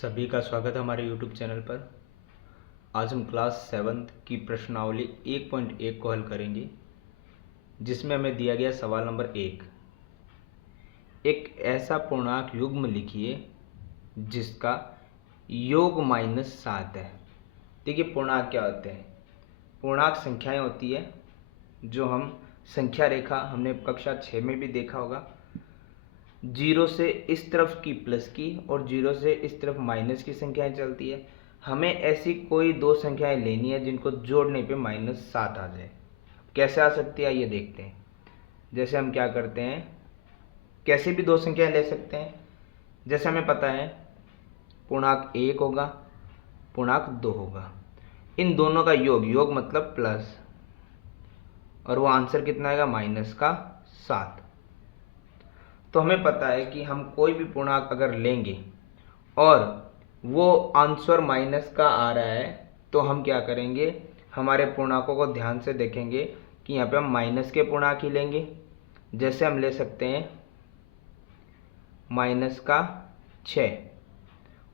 सभी का स्वागत है हमारे YouTube चैनल पर। आज हम क्लास 7 की प्रश्नावली 1.1 को हल करेंगे, जिसमें हमें दिया गया सवाल नंबर 1। एक ऐसा पूर्णांक युग्म लिखिए जिसका योग -7 है। देखिए, पूर्णांक क्या होते हैं? पूर्णांक संख्याएं होती है जो हम संख्या रेखा हमने कक्षा 6 में भी देखा होगा। 0 से इस तरफ की प्लस की और 0 से इस तरफ माइनस की संख्याएं चलती है। हमें ऐसी कोई दो संख्याएं लेनी है जिनको जोड़ने पे -7 आ जाए। कैसे आ सकती है ये देखते हैं। जैसे हम क्या करते हैं, कैसे भी दो संख्याएं ले सकते हैं। जैसे हमें पता है पूर्णांक 1 होगा, पूर्णांक 2 होगा। इन दोनों का योग मतलब प्लस, और वो आंसर कितना आएगा -7। तो हमें पता है कि हम कोई भी पूर्णांक अगर लेंगे और वो आंसर माइनस का आ रहा है तो हम क्या करेंगे, हमारे पूर्णांकों को ध्यान से देखेंगे कि यहाँ पे हम माइनस के पूर्णांक ही लेंगे। जैसे हम ले सकते हैं -6,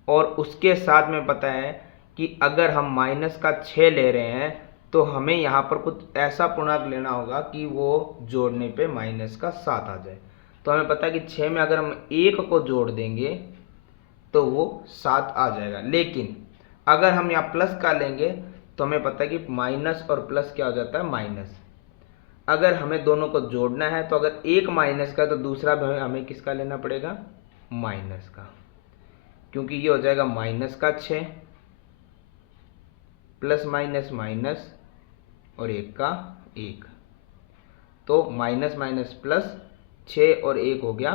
और उसके साथ में पता है कि अगर हम -6 ले रहे हैं तो हमें यहाँ पर कुछ ऐसा पूर्णांक लेना होगा कि वो जोड़ने पे -7 आ जाए। तो हमें पता है कि 6 में अगर हम 1 को जोड़ देंगे तो वो 7 आ जाएगा। लेकिन अगर हम यहाँ प्लस का लेंगे तो हमें पता है कि माइनस और प्लस क्या हो जाता है, माइनस। अगर हमें दोनों को जोड़ना है तो अगर एक माइनस का तो दूसरा भी हमें किसका लेना पड़ेगा, माइनस का, क्योंकि ये हो जाएगा -6 प्लस माइनस माइनस और 1 का 1। तो माइनस माइनस प्लस, 6 और 1 हो गया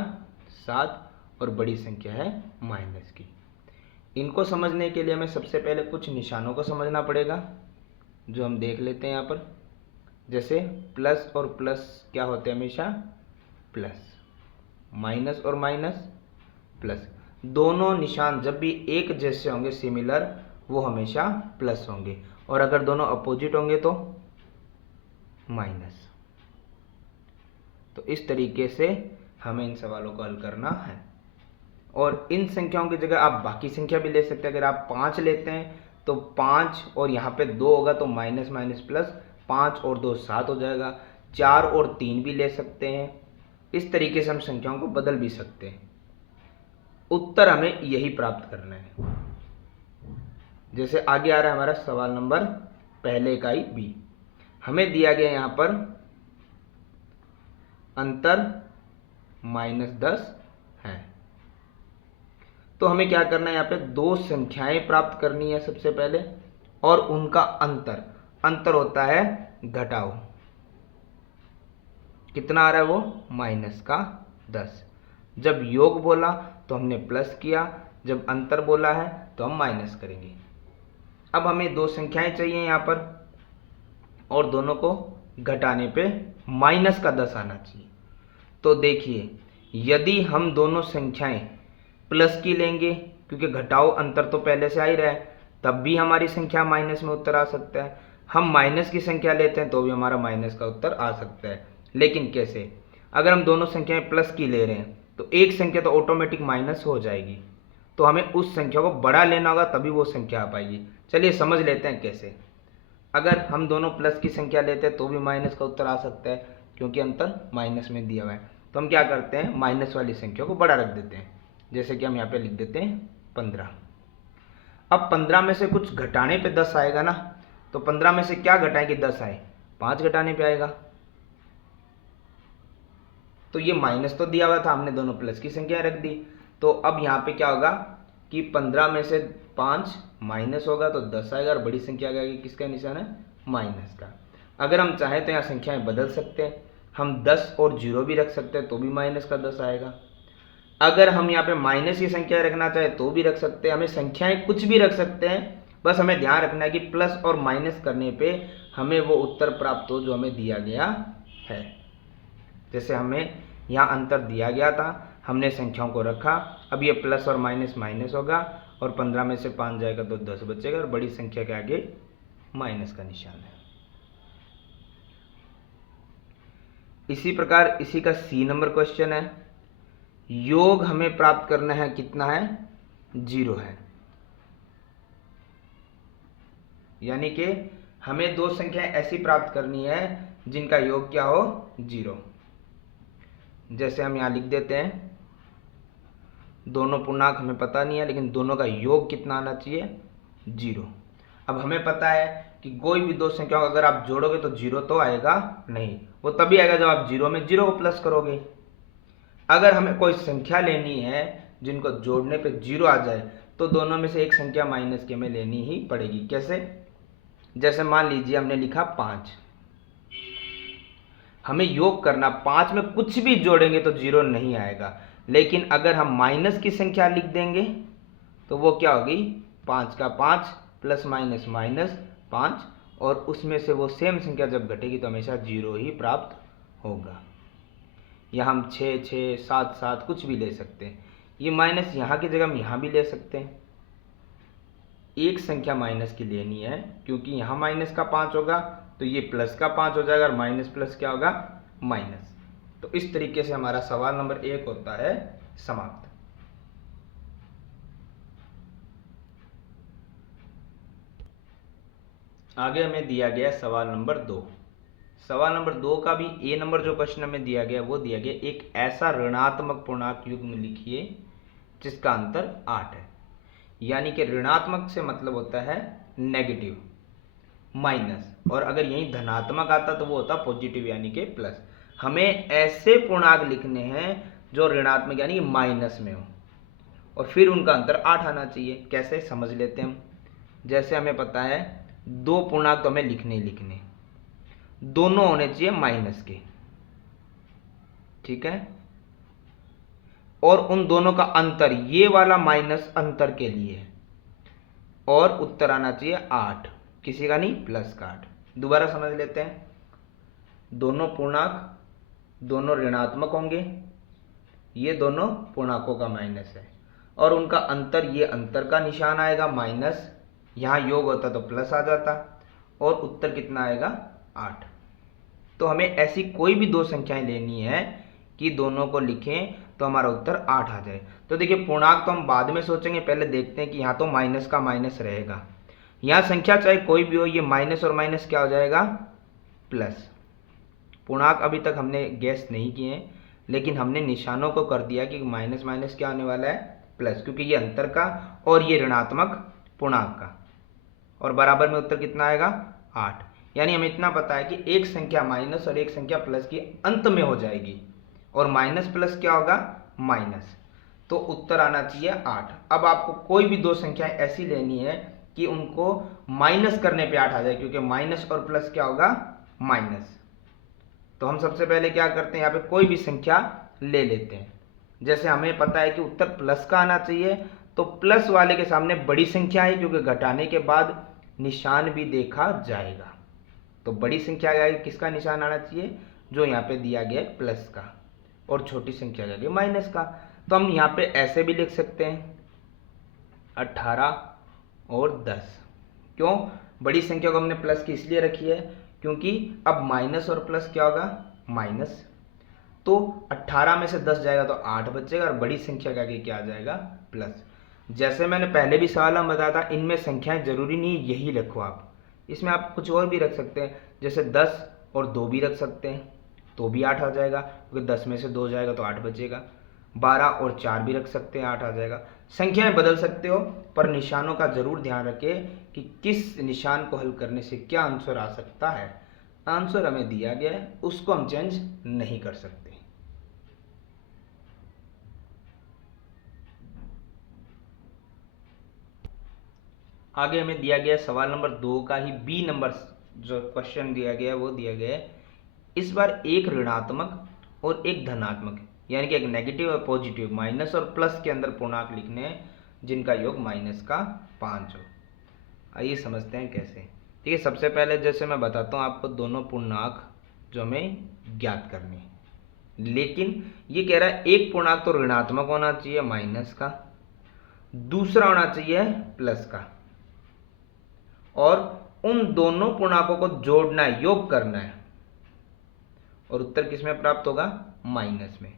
7, और बड़ी संख्या है माइनस की। इनको समझने के लिए हमें सबसे पहले कुछ निशानों को समझना पड़ेगा, जो हम देख लेते हैं यहाँ पर। जैसे प्लस और प्लस क्या होते हैं, हमेशा प्लस। माइनस और माइनस प्लस। दोनों निशान जब भी एक जैसे होंगे, सिमिलर, वो हमेशा प्लस होंगे, और अगर दोनों अपोजिट होंगे तो माइनस। तो इस तरीके से हमें इन सवालों को हल करना है। और इन संख्याओं की जगह आप बाकी संख्या भी ले सकते हैं। अगर आप 5 लेते हैं तो 5 और यहाँ पे 2 होगा तो माइनस माइनस प्लस, 5 और 2 7 हो जाएगा। 4 और 3 भी ले सकते हैं। इस तरीके से हम संख्याओं को बदल भी सकते हैं। उत्तर हमें यही प्राप्त करना है। जैसे आगे आ रहा है हमारा सवाल नंबर पहले का ही बी। हमें दिया गया यहाँ पर अंतर -10 है। तो हमें क्या करना है, यहाँ पे दो संख्याएं प्राप्त करनी है सबसे पहले, और उनका अंतर होता है घटाओ। कितना आ रहा है वो, -10। जब योग बोला तो हमने प्लस किया, जब अंतर बोला है तो हम माइनस करेंगे। अब हमें दो संख्याएं चाहिए यहाँ पर, और दोनों को घटाने पे -10 आना चाहिए। तो देखिए, यदि हम दोनों संख्याएं प्लस की लेंगे, क्योंकि घटाओ अंतर तो पहले से आ ही रहा है, तब भी हमारी संख्या माइनस में उत्तर आ सकता है। हम माइनस की संख्या लेते हैं तो भी हमारा माइनस का उत्तर आ सकता है। लेकिन कैसे, अगर हम दोनों संख्याएं प्लस की ले रहे हैं तो एक संख्या तो ऑटोमेटिक माइनस हो जाएगी, तो हमें उस संख्या को बड़ा लेना होगा, तभी वो संख्या आ पाएगी। चलिए समझ लेते हैं कैसे। अगर हम दोनों प्लस की संख्या लेते हैं तो भी माइनस का उत्तर आ सकता है, क्योंकि अंतर माइनस में दिया हुआ है। तो हम क्या करते हैं, माइनस वाली संख्या को बड़ा रख देते हैं। जैसे कि हम यहाँ पे लिख देते हैं 15। अब 15 में से कुछ घटाने पे 10 आएगा ना, तो 15 में से क्या घटाएं कि 10 आए, 5 घटाने पे आएगा। तो ये माइनस तो दिया हुआ था, हमने दोनों प्लस की संख्या रख दी। तो अब यहाँ पे क्या होगा कि 15 में से 5 माइनस होगा तो 10 आएगा, और बड़ी संख्या आएगी, किसका निशान है, माइनस का। अगर हम चाहें तो यहाँ संख्याएं बदल सकते हैं। हम 10 और 0 भी रख सकते हैं तो भी -10 आएगा। अगर हम यहाँ पे माइनस की संख्या रखना चाहें तो भी रख सकते हैं। हमें संख्याएं कुछ भी रख सकते हैं, बस हमें ध्यान रखना है कि प्लस और माइनस करने पे हमें वो उत्तर प्राप्त हो जो हमें दिया गया है। जैसे हमें यहाँ अंतर दिया गया था, हमने संख्याओं को रखा। अब ये प्लस और माइनस माइनस होगा, और 15 में से 5 जाएगा तो 10 बचेगा, और बड़ी संख्या के आगे माइनस का निशान है। इसी प्रकार इसी का सी नंबर क्वेश्चन है। योग हमें प्राप्त करना है, कितना है, 0 है। यानी कि हमें दो संख्याएं ऐसी प्राप्त करनी है जिनका योग क्या हो 0। जैसे हम यहाँ लिख देते हैं, दोनों पूर्णांक हमें पता नहीं है लेकिन दोनों का योग कितना आना चाहिए 0। अब हमें पता है कि कोई भी दो संख्याओं को अगर आप जोड़ोगे तो 0 तो आएगा नहीं, वो तभी आएगा जब आप 0 में 0 को प्लस करोगे। अगर हमें कोई संख्या लेनी है जिनको जोड़ने पे 0 आ जाए तो दोनों में से एक संख्या माइनस के में लेनी ही पड़ेगी। कैसे? जैसे मान लीजिए हमने लिखा 5, हमें योग करना, 5 में कुछ भी जोड़ेंगे तो 0 नहीं आएगा, लेकिन अगर हम माइनस की संख्या लिख देंगे तो वो क्या होगी 5 का 5 प्लस माइनस माइनस 5, और उसमें से वो सेम संख्या जब घटेगी तो हमेशा 0 ही प्राप्त होगा। या हम 6 6 7 7 कुछ भी ले सकते हैं। ये माइनस यहाँ की जगह हम यहाँ भी ले सकते हैं। एक संख्या माइनस की लेनी है क्योंकि यहाँ माइनस का 5 होगा तो ये प्लस का 5 हो जाएगा और माइनस प्लस क्या होगा माइनस। तो इस तरीके से हमारा सवाल नंबर 1 होता है समाप्त। आगे हमें दिया गया सवाल नंबर 2। सवाल नंबर 2 का भी ए नंबर जो क्वेश्चन हमें दिया गया वो दिया गया एक ऐसा ऋणात्मक पूर्णांक युग्म लिखिए जिसका अंतर 8 है। यानी कि ऋणात्मक से मतलब होता है नेगेटिव, माइनस, और अगर यही धनात्मक आता तो वो होता पॉजिटिव यानी कि प्लस। हमें ऐसे पूर्णांक लिखने हैं जो ऋणात्मक यानी माइनस में हो और फिर उनका अंतर 8 आना चाहिए। कैसे समझ लेते हैं हम। जैसे हमें पता है दो पूर्णांक तो हमें लिखने ही लिखने, दोनों होने चाहिए माइनस के, ठीक है, और उन दोनों का अंतर ये वाला माइनस अंतर के लिए है, और उत्तर आना चाहिए 8, किसी का नहीं प्लस का 8। दोबारा समझ लेते हैं, दोनों पूर्णांक दोनों ऋणात्मक होंगे, ये दोनों पूर्णांकों का माइनस है, और उनका अंतर ये अंतर का निशान आएगा माइनस, यहाँ योग होता तो प्लस आ जाता, और उत्तर कितना आएगा 8। तो हमें ऐसी कोई भी दो संख्याएं लेनी है कि दोनों को लिखें तो हमारा उत्तर 8 आ जाए। तो देखिए पूर्णांक तो हम बाद में सोचेंगे, पहले देखते हैं कि यहाँ तो माइनस का माइनस रहेगा, यहाँ संख्या चाहे कोई भी हो ये माइनस और माइनस क्या हो जाएगा प्लस। पूर्णांक अभी तक हमने गैस नहीं किए हैं लेकिन हमने निशानों को कर दिया कि माइनस माइनस क्या होने वाला है प्लस, क्योंकि ये अंतर का और ये ऋणात्मक पूर्णांक का, और बराबर में उत्तर कितना आएगा 8। यानी हमें इतना पता है कि एक संख्या माइनस और एक संख्या प्लस की अंत में हो जाएगी, और माइनस प्लस क्या होगा माइनस, तो उत्तर आना चाहिए 8। अब आपको कोई भी दो संख्याएं ऐसी लेनी है कि उनको माइनस करने पे 8 आ जाए, क्योंकि माइनस और प्लस क्या होगा माइनस। तो हम सबसे पहले क्या करते हैं, यहाँ पे कोई भी संख्या ले लेते हैं। जैसे हमें पता है कि उत्तर प्लस का आना चाहिए तो प्लस वाले के सामने बड़ी संख्या है, क्योंकि घटाने के बाद निशान भी देखा जाएगा। तो बड़ी संख्या का किसका निशान आना चाहिए, जो यहाँ पे दिया गया है प्लस का, और छोटी संख्या का माइनस का। तो हम यहाँ पे ऐसे भी लिख सकते हैं 18 और 10। क्यों? बड़ी संख्या को हमने प्लस की इसलिए रखी है क्योंकि अब माइनस और प्लस क्या होगा माइनस, तो 18 में से 10 जाएगा तो 8 बचेगा, और बड़ी संख्या का क्या आ जाएगा प्लस। जैसे मैंने पहले भी सवाल में बताया था, इनमें संख्याएं जरूरी नहीं यही रखो आप, इसमें आप कुछ और भी रख सकते हैं। जैसे 10 और 2 भी रख सकते हैं तो भी 8 आ जाएगा, क्योंकि 10 में से 2 जाएगा तो 8 बचेगा। 12 और 4 भी रख सकते हैं, 8 आ जाएगा। संख्याएं बदल सकते हो, पर निशानों का जरूर ध्यान रखें कि किस निशान को हल करने से क्या आंसर आ सकता है। आंसर हमें दिया गया है, उसको हम चेंज नहीं कर सकते। आगे हमें दिया गया सवाल नंबर 2 का ही बी नंबर जो क्वेश्चन दिया गया है वो दिया गया है। इस बार एक ऋणात्मक और एक धनात्मक, यानी कि एक नेगेटिव और पॉजिटिव, माइनस और प्लस के अंदर पूर्णांक लिखने हैं जिनका योग माइनस का 5 हो। आइए समझते हैं कैसे। ठीक है, सबसे पहले जैसे मैं बताता हूँ आपको दोनों पूर्णांक जो हमें ज्ञात करने हैं, लेकिन ये कह रहा है एक पूर्णांक तो ऋणात्मक होना चाहिए माइनस का, दूसरा होना चाहिए प्लस का, और उन दोनों पूर्णांकों को जोड़ना है, योग करना है, और उत्तर किसमें प्राप्त होगा माइनस में।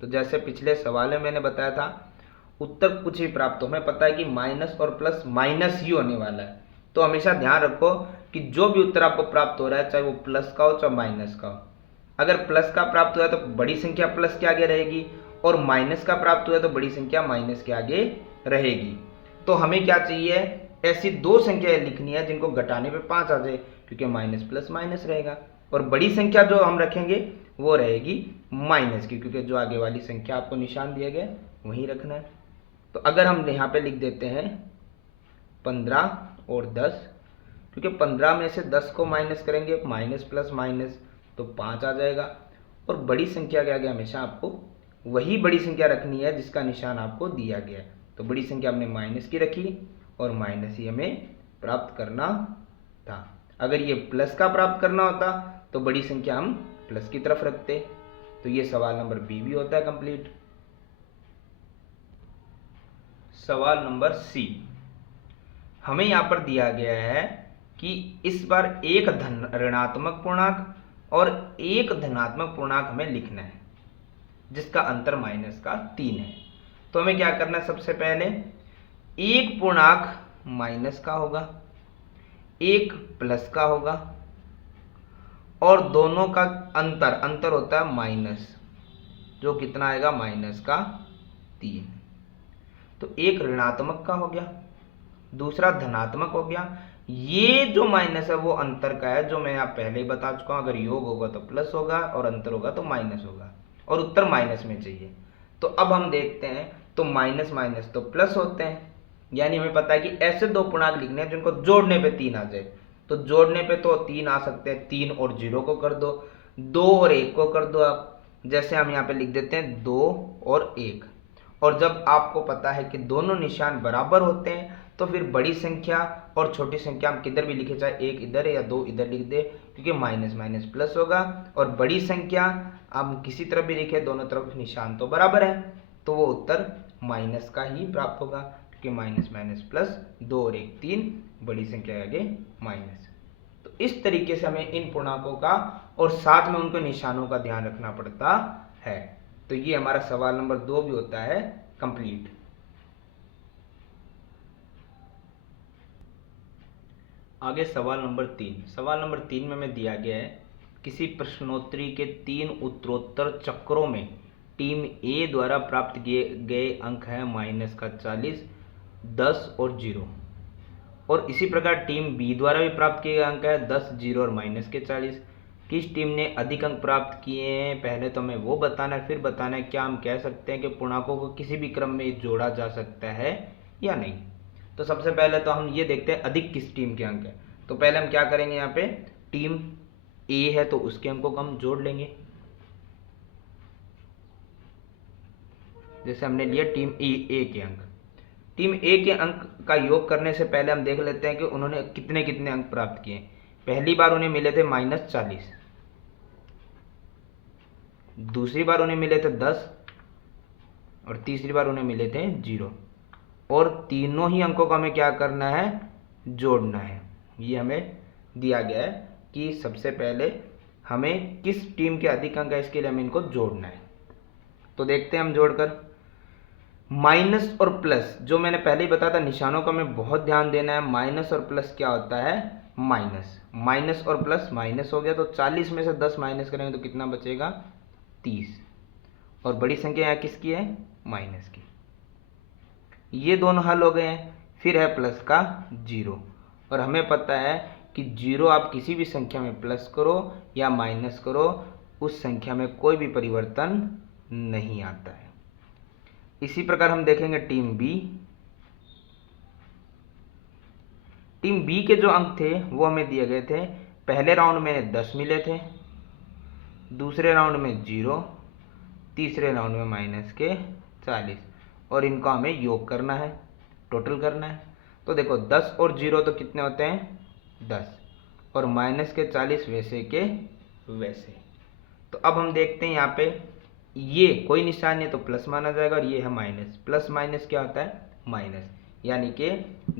तो जैसे पिछले सवाल में मैंने बताया था उत्तर कुछ भी प्राप्त हो, हमें पता है कि माइनस और प्लस माइनस ही होने वाला है, तो हमेशा ध्यान रखो कि जो भी उत्तर आपको प्राप्त हो रहा है, चाहे वो प्लस का हो चाहे माइनस का हो, अगर प्लस का प्राप्त हुआ है तो बड़ी संख्या प्लस के आगे रहेगी, और माइनस का प्राप्त हुआ है तो बड़ी संख्या माइनस के आगे रहेगी। तो हमें क्या चाहिए, ऐसी दो संख्याएं लिखनी है जिनको घटाने पे 5 आ जाए, क्योंकि माइनस प्लस माइनस रहेगा, और बड़ी संख्या जो हम रखेंगे वो रहेगी माइनस की, क्योंकि जो आगे वाली संख्या आपको निशान दिया गया वही रखना है। तो अगर हम यहाँ पे लिख देते हैं 15 और 10, क्योंकि 15 में से 10 को माइनस करेंगे, माइनस प्लस माइनस तो 5 आ जाएगा, और बड़ी संख्या के आगे हमेशा आपको वही बड़ी संख्या रखनी है जिसका निशान आपको दिया गया है। तो बड़ी संख्या हमने माइनस की रखी, और माइनस ही हमें प्राप्त करना था। अगर ये प्लस का प्राप्त करना होता तो बड़ी संख्या हम प्लस की तरफ रखते। तो ये सवाल नंबर बी भी होता है कंप्लीट। सवाल नंबर सी, हमें यहां पर दिया गया है कि इस बार एक ऋणात्मक पूर्णांक और एक धनात्मक पूर्णांक हमें लिखना है जिसका अंतर माइनस का 3 है। तो हमें क्या करना है, सबसे पहले एक पूर्णांक माइनस का होगा, एक प्लस का होगा, और दोनों का अंतर होता है माइनस, जो कितना आएगा माइनस का 3। तो एक ऋणात्मक का हो गया, दूसरा धनात्मक हो गया। ये जो माइनस है वो अंतर का है, जो मैं आप पहले ही बता चुका हूं, अगर योग होगा तो प्लस होगा और अंतर होगा तो माइनस होगा, और उत्तर माइनस में चाहिए। तो अब हम देखते हैं, तो माइनस माइनस तो प्लस होते हैं, यानी हमें पता है कि ऐसे दो पूर्णांक लिखने हैं जिनको जोड़ने पे 3 आ जाए। तो जोड़ने पे तो 3 आ सकते हैं, 3 और 0 को कर दो, 2 और 1 को कर दो आप। जैसे हम यहाँ पे लिख देते हैं 2 और 1, और जब आपको पता है कि दोनों निशान बराबर होते हैं तो फिर बड़ी संख्या और छोटी संख्या हम किधर भी लिखे, चाहे 1 इधर या 2 इधर लिख दे, क्योंकि माइनस माइनस प्लस होगा, और बड़ी संख्या हम किसी तरफ भी लिखे, दोनों तरफ निशान तो बराबर है, तो वो उत्तर माइनस का ही प्राप्त होगा, क्योंकि माइनस माइनस प्लस, 2 और 1 3, बड़ी संख्या के आगे माइनस। तो इस तरीके से हमें इन पूर्णांकों का और साथ में उनके निशानों का ध्यान रखना पड़ता है। तो ये हमारा सवाल नंबर 2 भी होता है कंप्लीट। आगे सवाल नंबर 3। सवाल नंबर 3 में हमें दिया गया है, किसी प्रश्नोत्तरी के 3 उत्तरोत्तर चक्रों में टीम ए द्वारा प्राप्त किए गए अंक हैं माइनस का 40, 10 और 0, और इसी प्रकार टीम बी द्वारा भी प्राप्त किए गए अंक है 10, 0 और माइनस के 40। किस टीम ने अधिक अंक प्राप्त किए हैं, पहले तो हमें वो बताना है, फिर बताना है क्या हम कह सकते हैं कि पूर्णांकों को किसी भी क्रम में जोड़ा जा सकता है या नहीं। तो सबसे पहले तो हम ये देखते हैं अधिक किस टीम के अंक है। तो पहले हम क्या करेंगे, यहाँ पे टीम ए है तो उसके अंकों को हम जोड़ लेंगे। जैसे हमने लिया टीम ए के अंक, टीम ए के अंक का योग करने से पहले हम देख लेते हैं कि उन्होंने कितने कितने अंक प्राप्त किए। पहली बार उन्हें मिले थे -40, दूसरी बार उन्हें मिले थे 10, और तीसरी बार उन्हें मिले थे 0, और तीनों ही अंकों को हमें क्या करना है, जोड़ना है। ये हमें दिया गया है कि सबसे पहले हमें किस टीम के अधिक अंक है, इसके लिए हमें इनको जोड़ना है। तो देखते हैं हम जोड़कर, माइनस और प्लस, जो मैंने पहले ही बताया था, निशानों का हमें बहुत ध्यान देना है। माइनस और प्लस क्या होता है, माइनस, माइनस और प्लस माइनस हो गया, तो 40 में से 10 माइनस करेंगे तो कितना बचेगा, 30, और बड़ी संख्या यहाँ किसकी है, माइनस की। ये दोनों हल हो गए हैं। फिर है प्लस का 0, और हमें पता है कि 0 आप किसी भी संख्या में प्लस करो या माइनस करो, उस संख्या में कोई भी परिवर्तन नहीं आता है। इसी प्रकार हम देखेंगे टीम बी। टीम बी के जो अंक थे वो हमें दिए गए थे, पहले राउंड में 10 मिले थे, दूसरे राउंड में 0, तीसरे राउंड में माइनस के 40, और इनको हमें योग करना है, टोटल करना है। तो देखो 10 और 0 तो कितने होते हैं, 10, और माइनस के 40 वैसे के वैसे। तो अब हम देखते हैं यहाँ पे ये कोई निशान नहीं तो प्लस माना जाएगा, और ये है माइनस। प्लस माइनस क्या होता है, माइनस, यानी कि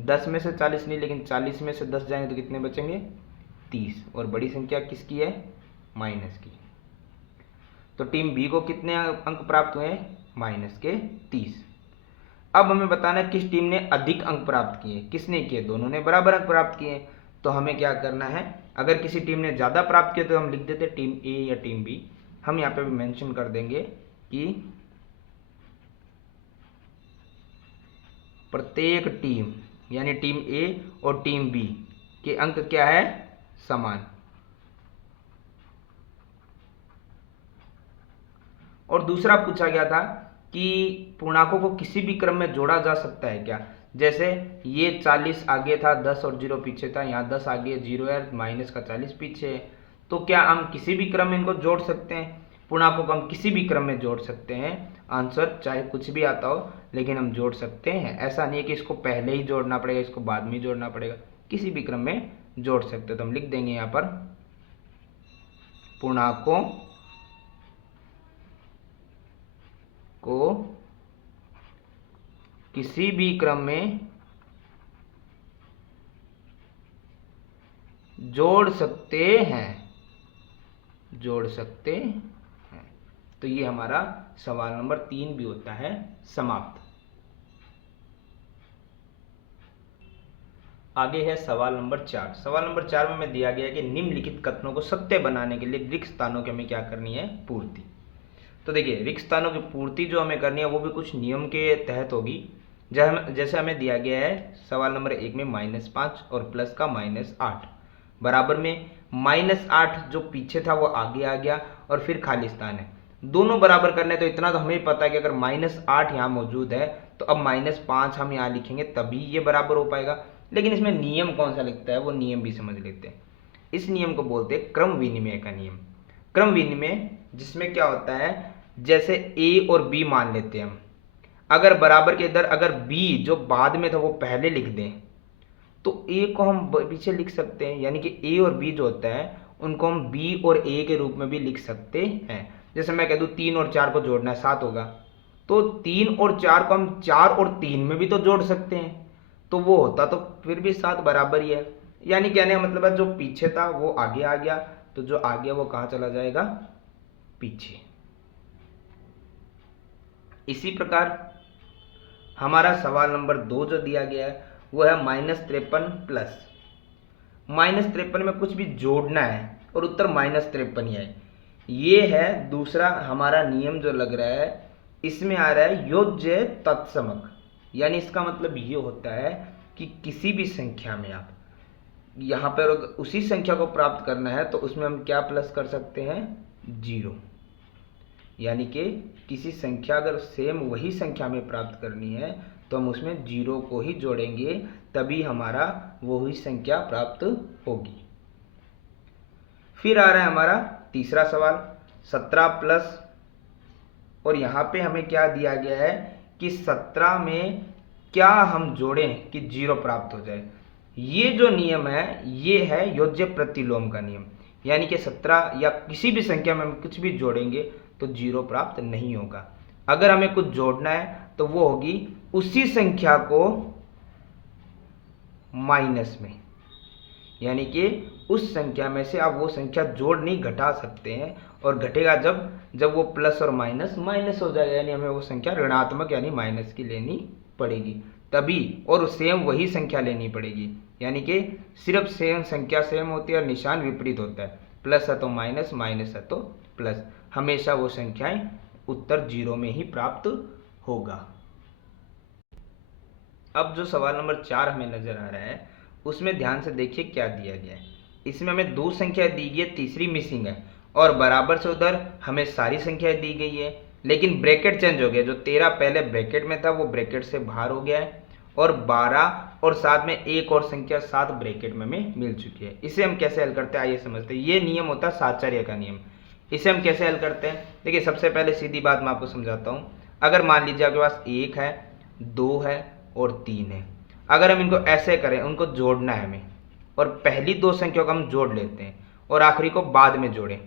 10 में से 40 नहीं, लेकिन 40 में से 10 जाएंगे तो कितने बचेंगे, 30, और बड़ी संख्या किसकी है, माइनस की। तो टीम बी को कितने अंक प्राप्त हुए हैं, माइनस के 30। अब हमें बताना है किस टीम ने अधिक अंक प्राप्त किए, किसने किए, दोनों ने बराबर अंक प्राप्त किए। तो हमें क्या करना है, अगर किसी टीम ने ज़्यादा प्राप्त किए तो हम लिख देते टीम ए या टीम बी। हम यहाँ पे भी मेंशन कर देंगे कि प्रत्येक टीम यानी टीम ए और टीम बी के अंक क्या है, समान। और दूसरा पूछा गया था कि पूर्णांकों को किसी भी क्रम में जोड़ा जा सकता है क्या। जैसे ये 40 आगे था, 10 और 0 पीछे था, यहाँ 10 आगे 0 है, माइनस का 40 पीछे है। तो क्या हम किसी भी क्रम में इनको जोड़ सकते हैं, पूर्णांकों को हम किसी भी क्रम में जोड़ सकते हैं। आंसर चाहे कुछ भी आता हो लेकिन हम जोड़ सकते हैं। ऐसा नहीं है कि इसको पहले ही जोड़ना पड़ेगा, इसको बाद में जोड़ना पड़ेगा, किसी भी क्रम में जोड़ सकते हो। तो हम लिख देंगे यहाँ पर पूर्णांकों को किसी भी क्रम में जोड़ सकते हैं, जोड़ सकते हैं। तो ये हमारा सवाल नंबर 3 भी होता है समाप्त। आगे है सवाल नंबर 4। सवाल नंबर 4 में हमें दिया गया है कि निम्नलिखित कथनों को सत्य बनाने के लिए रिक्त स्थानों की हमें क्या करनी है, पूर्ति। तो देखिए रिक्त स्थानों की पूर्ति जो हमें करनी है वो भी कुछ नियम के तहत होगी। जैसे हमें दिया गया है सवाल नंबर 1 में -5 और प्लस का -8 बराबर में -8 जो पीछे था वो आगे आ गया और फिर खाली स्थान है, दोनों बराबर करने। तो इतना तो हमें पता है कि अगर -8 यहाँ मौजूद है तो अब -5 हम यहाँ लिखेंगे तभी ये बराबर हो पाएगा। लेकिन इसमें नियम कौन सा लिखता है वो नियम भी समझ लेते हैं। इस नियम को बोलते हैं क्रम विनिमय का नियम। क्रम विनिमय जिसमें क्या होता है, जैसे ए और बी मान लेते हैं हम, अगर बराबर के इधर अगर बी जो बाद में था वो पहले लिख दें तो ए को हम पीछे लिख सकते हैं। यानी कि ए और बी जो होता है उनको हम बी और ए के रूप में भी लिख सकते हैं। जैसे मैं कह दूं 3 और 4 को जोड़ना है 7 होगा, तो 3 और 4 को हम 4 और 3 में भी तो जोड़ सकते हैं, तो वो होता तो फिर भी 7 बराबर ही है। यानी कहने का मतलब है जो पीछे था वो आगे आ गया, तो जो आगे वो कहाँ चला जाएगा, पीछे। इसी प्रकार हमारा सवाल नंबर 2 जो दिया गया है वो है -53 प्लस। -53 में कुछ भी जोड़ना है और उत्तर -53 ही है। ये है दूसरा हमारा नियम जो लग रहा है, इसमें आ रहा है योज्य तत्समक। यानी इसका मतलब ये होता है कि किसी भी संख्या में आप यहाँ पर उसी संख्या को प्राप्त करना है तो उसमें हम क्या प्लस कर सकते हैं, 0। यानी कि किसी संख्या अगर सेम वही संख्या में प्राप्त करनी है तो हम उसमें 0 को ही जोड़ेंगे, तभी हमारा वही संख्या प्राप्त होगी। फिर आ रहा है हमारा तीसरा सवाल 17 प्लस, और यहाँ पे हमें क्या दिया गया है कि 17 में क्या हम जोड़ें कि 0 प्राप्त हो जाए। ये जो नियम है ये है योज्य प्रतिलोम का नियम। यानी कि 17 या किसी भी संख्या में हम कुछ भी जोड़ेंगे तो 0 प्राप्त नहीं होगा। अगर हमें कुछ जोड़ना है तो वो होगी उसी संख्या को माइनस में, यानी कि उस संख्या में से आप वो संख्या जोड़ नहीं घटा सकते हैं, और घटेगा जब वो प्लस और माइनस माइनस हो जाएगा, यानी हमें वो संख्या ऋणात्मक यानी माइनस की लेनी पड़ेगी तभी, और सेम वही संख्या लेनी पड़ेगी। यानी कि सिर्फ सेम संख्या सेम होती है और निशान विपरीत होता है, प्लस है तो माइनस, माइनस है तो प्लस, हमेशा वो संख्याएं उत्तर 0 में ही प्राप्त होगा। अब जो सवाल नंबर 4 हमें नजर आ रहा है उसमें ध्यान से देखिए क्या दिया गया है। इसमें हमें 2 संख्या दी गई है, तीसरी मिसिंग है, और बराबर से उधर हमें सारी संख्याएं दी गई है, लेकिन ब्रैकेट चेंज हो गया। जो 13 पहले ब्रैकेट में था वो ब्रैकेट से बाहर हो गया है, और 12 और साथ में एक और संख्या 7 ब्रैकेट में हमें मिल चुकी है। इसे हम कैसे हल करते हैं आइए समझते हैं। ये नियम होता है साहचर्य का नियम। इसे हम कैसे हल करते हैं, देखिए सबसे पहले सीधी बात मैं आपको समझाता हूँ। अगर मान लीजिए आपके पास 1 है, 2 है और 3 है, अगर हम इनको ऐसे करें, उनको जोड़ना है हमें, और पहली 2 संख्याओं को हम जोड़ लेते हैं और आखिरी को बाद में जोड़ें,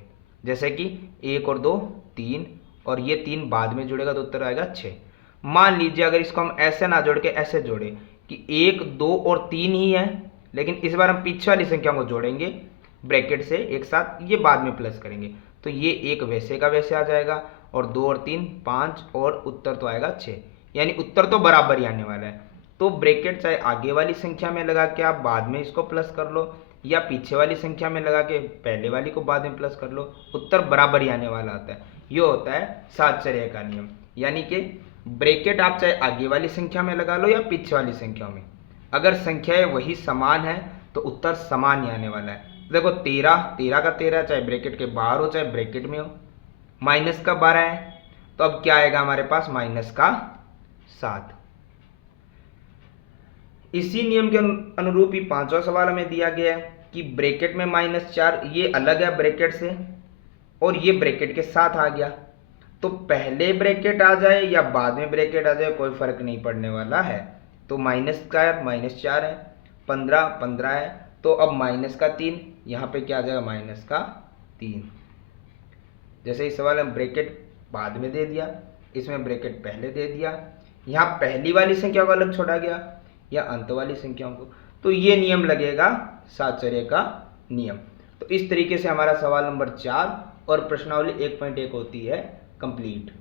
जैसे कि 1 और 2 3, और ये 3 बाद में जुड़ेगा तो उत्तर आएगा 6। मान लीजिए अगर इसको हम ऐसे ना जोड़ के ऐसे जोड़े कि 1 2 और 3 ही है, लेकिन इस बार हम पीछे वाली संख्या को जोड़ेंगे ब्रैकेट से एक साथ, ये बाद में प्लस करेंगे, तो ये एक वैसे का वैसे आ जाएगा, और 2 और 3 5, और उत्तर तो आएगा 6। यानी उत्तर तो बराबर ही आने वाला है। तो ब्रैकेट चाहे आगे वाली संख्या में लगा के आप बाद में इसको प्लस कर लो या पीछे वाली संख्या में लगा के पहले वाली को बाद में प्लस कर लो, उत्तर बराबर ही आने वाला आता है। ये होता है सातचर्या का नियम। यानी कि ब्रैकेट आप चाहे आगे वाली संख्या में लगा लो या पीछे वाली संख्या में, अगर संख्याएं वही समान है तो उत्तर समान ही आने वाला है। देखो 13 का 13 चाहे ब्रैकेट के बाहर हो चाहे ब्रैकेट में हो, माइनस का 12 है तो अब क्या आएगा हमारे पास माइनस का 7। इसी नियम के अनुरूप ही पांचवा सवाल हमें दिया गया है कि ब्रैकेट में -4 ये अलग है ब्रैकेट से और ये ब्रैकेट के साथ आ गया, तो पहले ब्रैकेट आ जाए या बाद में ब्रैकेट आ जाए कोई फर्क नहीं पड़ने वाला है। तो -4 है, 15 है, तो अब -3 यहाँ पे क्या आ जाएगा -3। जैसे इस सवाल में ब्रैकेट बाद में दे दिया, इसमें ब्रैकेट पहले दे दिया, यहाँ पहली वाली संख्या को अलग छोड़ा गया या अंत वाली संख्याओं को, तो ये नियम लगेगा सातचर्या का नियम। तो इस तरीके से हमारा सवाल नंबर 4 और प्रश्नावली 1.1 होती है कंप्लीट।